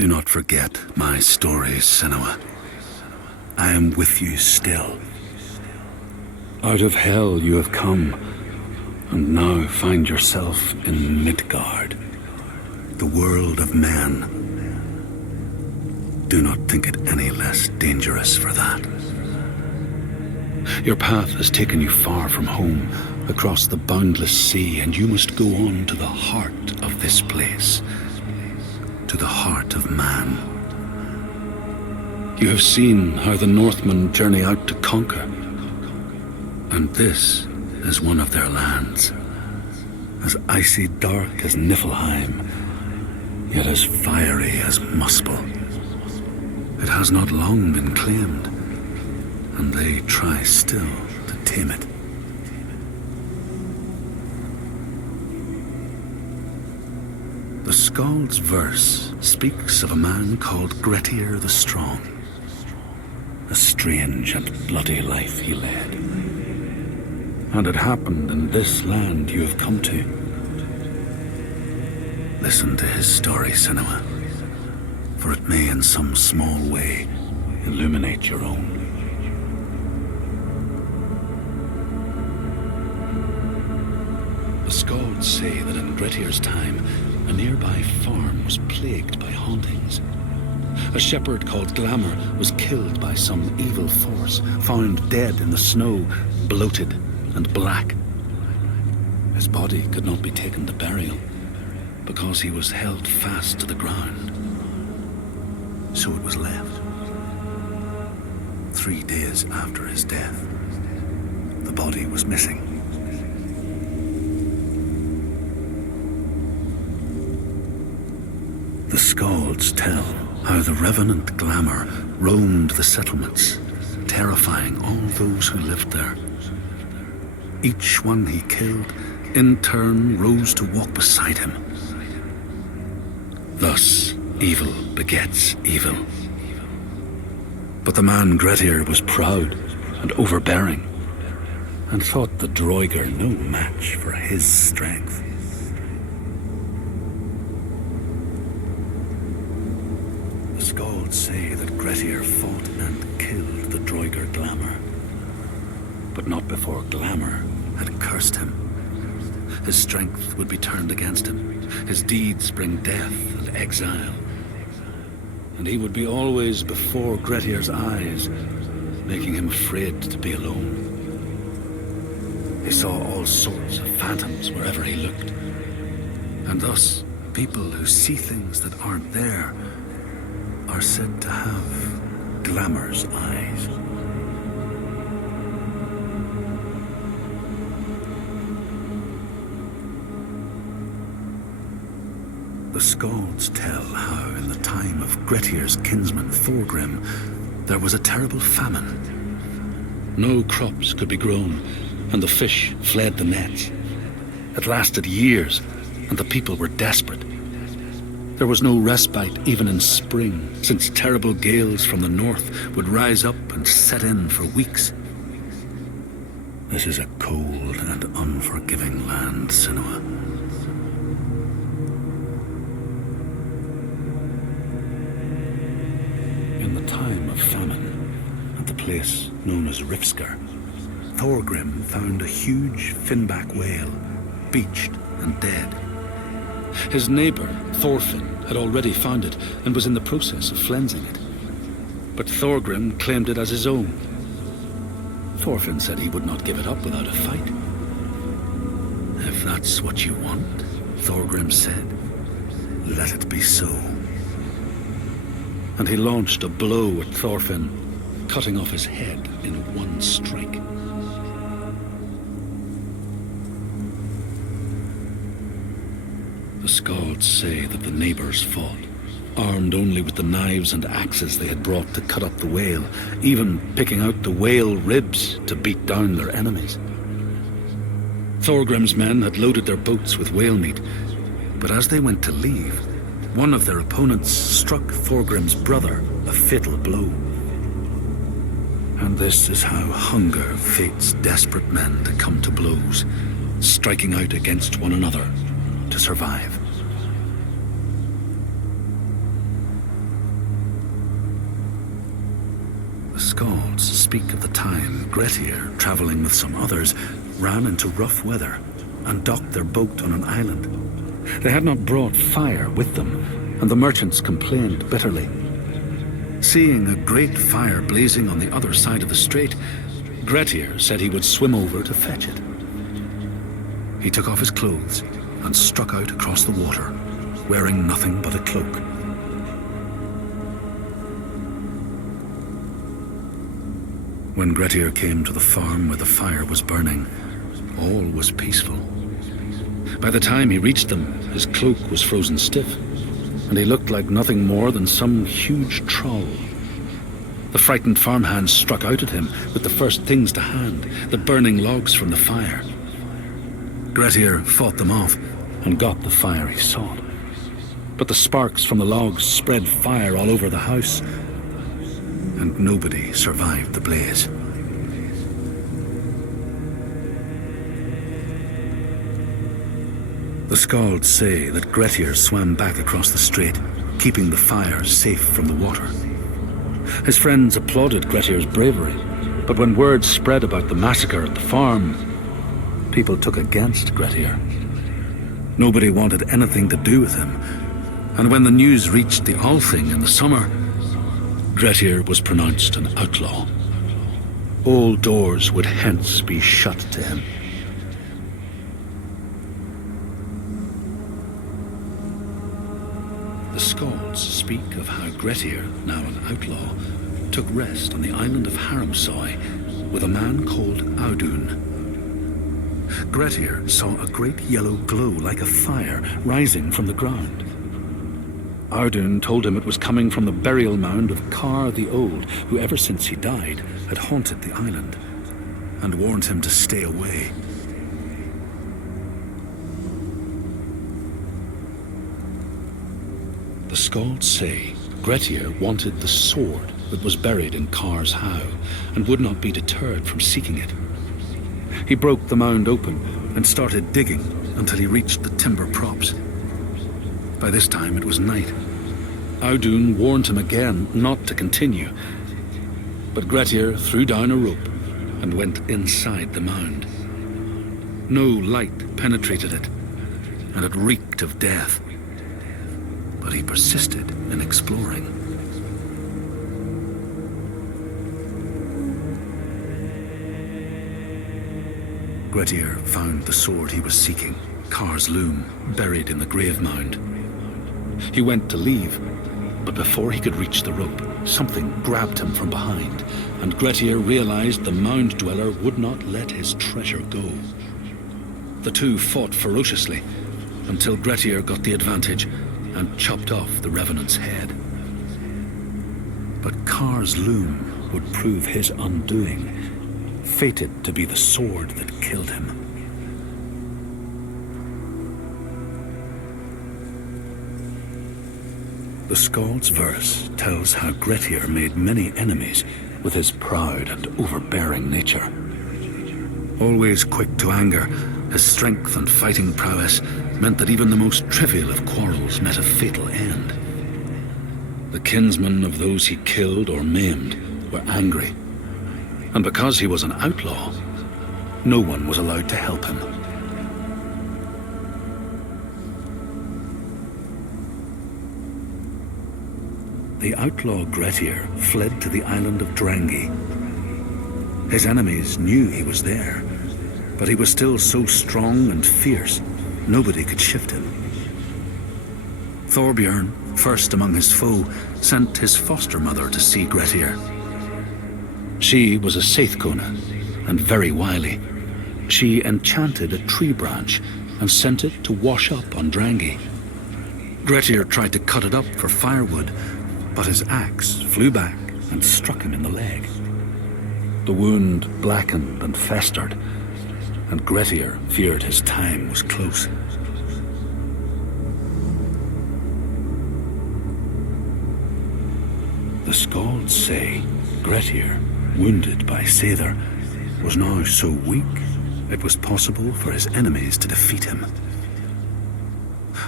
Do not forget my stories, Senua. I am with you still. Out of hell you have come, and now find yourself in Midgard, the world of men. Do not think it any less dangerous for that. Your path has taken you far from home, across the boundless sea, and you must go on to the heart of this place, to the heart of man. You have seen how the Northmen journey out to conquer, and this is one of their lands, as icy dark as Niflheim, yet as fiery as Muspel. It has not long been claimed, and they try still to tame it. The Skald's verse speaks of a man called Grettir the Strong. A strange and bloody life he led. And it happened in this land you have come to. Listen to his story, Senua, for it may in some small way illuminate your own. The Skalds say that in Grettir's time, a nearby farm was plagued by hauntings. A shepherd called Glamour was killed by some evil force, found dead in the snow, bloated and black. His body could not be taken to burial, because he was held fast to the ground. So it was left. 3 days after his death, the body was missing. The Skalds tell how the revenant Glamour roamed the settlements, terrifying all those who lived there. Each one he killed, in turn, rose to walk beside him. Thus, evil begets evil. But the man Grettir was proud and overbearing, and thought the Droiger no match for his strength. The Skalds say that Grettir fought and killed the Droiger Glamour, but not before Glamour had cursed him. His strength would be turned against him, his deeds bring death and exile, and he would be always before Grettir's eyes, making him afraid to be alone. He saw all sorts of phantoms wherever he looked, and thus people who see things that aren't there are said to have Glamour's eyes. The Skalds tell how in the time of Grettir's kinsman Thorgrim, there was a terrible famine. No crops could be grown, and the fish fled the nets. It lasted years, and the people were desperate. There was no respite even in spring, since terrible gales from the north would rise up and set in for weeks. This is a cold and unforgiving land, Senua. In the time of famine, at the place known as Rifskar, Thorgrim found a huge finback whale, beached and dead. His neighbour, Thorfinn, had already found it and was in the process of flensing it. But Thorgrim claimed it as his own. Thorfinn said he would not give it up without a fight. If that's what you want, Thorgrim said, let it be so. And he launched a blow at Thorfinn, cutting off his head in one strike. The Skalds say that the neighbours fought, armed only with the knives and axes they had brought to cut up the whale, even picking out the whale ribs to beat down their enemies. Thorgrim's men had loaded their boats with whale meat, but as they went to leave, one of their opponents struck Thorgrim's brother a fatal blow. And this is how hunger fates desperate men to come to blows, striking out against one another to survive. Skalds speak of the time Grettir, travelling with some others, ran into rough weather and docked their boat on an island. They had not brought fire with them, and the merchants complained bitterly. Seeing a great fire blazing on the other side of the strait, Grettir said he would swim over to fetch it. He took off his clothes and struck out across the water, wearing nothing but a cloak. When Grettir came to the farm where the fire was burning, all was peaceful. By the time he reached them, his cloak was frozen stiff, and he looked like nothing more than some huge troll. The frightened farmhands struck out at him with the first things to hand, the burning logs from the fire. Grettir fought them off and got the fire he sought. But the sparks from the logs spread fire all over the house, and nobody survived the blaze. The Skalds say that Grettir swam back across the strait, keeping the fire safe from the water. His friends applauded Grettir's bravery, but when word spread about the massacre at the farm, people took against Grettir. Nobody wanted anything to do with him, and when the news reached the Althing in the summer, Grettir was pronounced an outlaw. All doors would hence be shut to him. The Skalds speak of how Grettir, now an outlaw, took rest on the island of Haramsoy with a man called Audun. Grettir saw a great yellow glow like a fire rising from the ground. Audun told him it was coming from the burial mound of Kar the Old, who ever since he died had haunted the island, and warned him to stay away. The Skalds say Grettir wanted the sword that was buried in Kar's howe, and would not be deterred from seeking it. He broke the mound open and started digging until he reached the timber props. By this time it was night. Audun warned him again not to continue, but Grettir threw down a rope and went inside the mound. No light penetrated it, and it reeked of death. But he persisted in exploring. Grettir found the sword he was seeking, Kar's loom, buried in the grave mound. He went to leave, but before he could reach the rope, something grabbed him from behind, and Grettir realized the mound dweller would not let his treasure go. The two fought ferociously until Grettir got the advantage and chopped off the revenant's head. But Kar's loom would prove his undoing, fated to be the sword that killed him. The Skald's verse tells how Grettir made many enemies with his proud and overbearing nature. Always quick to anger, his strength and fighting prowess meant that even the most trivial of quarrels met a fatal end. The kinsmen of those he killed or maimed were angry, and because he was an outlaw, no one was allowed to help him. The outlaw Grettir fled to the island of Drangi. His enemies knew he was there, but he was still so strong and fierce, nobody could shift him. Thorbjorn, first among his foe, sent his foster mother to see Grettir. She was a Seithkona, and very wily. She enchanted a tree branch and sent it to wash up on Drangi. Grettir tried to cut it up for firewood, but his axe flew back and struck him in the leg. The wound blackened and festered, and Grettir feared his time was close. The Skalds say Grettir, wounded by Seidr, was now so weak it was possible for his enemies to defeat him.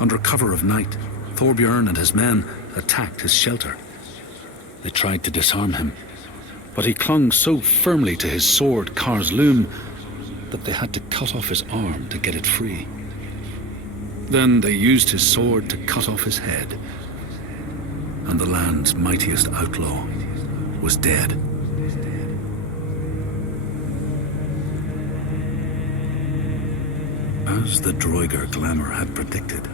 Under cover of night, Thorbjorn and his men attacked his shelter. They tried to disarm him, But he clung so firmly to his sword, Kar's loom, that they had to cut off his arm to get it free. Then they used his sword to cut off his head, and the land's mightiest outlaw was dead. As the Droiger glamour had predicted,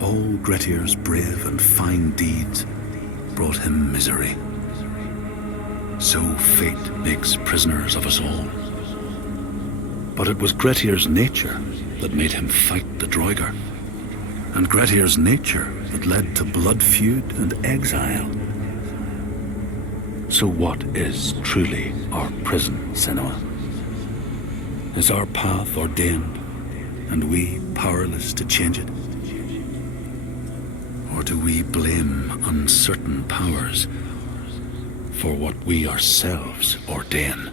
all Grettir's brave and fine deeds brought him misery. So fate makes prisoners of us all. But it was Grettir's nature that made him fight the Droiger, and Grettir's nature that led to blood feud and exile. So what is truly our prison, Senua? Is our path ordained, and we powerless to change it? Or do we blame uncertain powers for what we ourselves ordain?